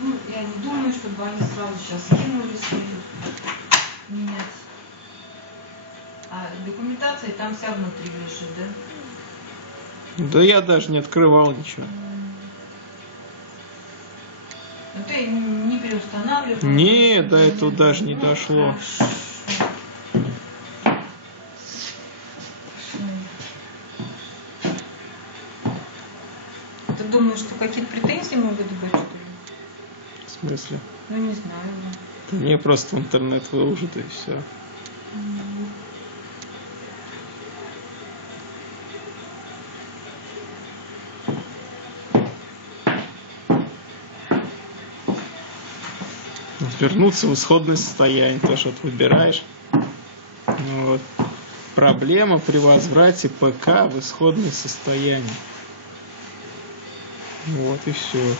Ну, я не думаю, чтобы они сразу сейчас кинулись менять. А документация там вся внутри лежит, да? Да я даже не открывал ничего. Но ты не переустанавливал? Не, до этого даже не дошло. Хорошо. Ты думаешь, что какие-то претензии могут быть, что ли? В смысле? Ну, не знаю. Мне просто в интернет выложат и все. Вернуться в исходное состояние, то, что ты выбираешь. Вот. Проблема при возврате ПК в исходное состояние. Вот и все.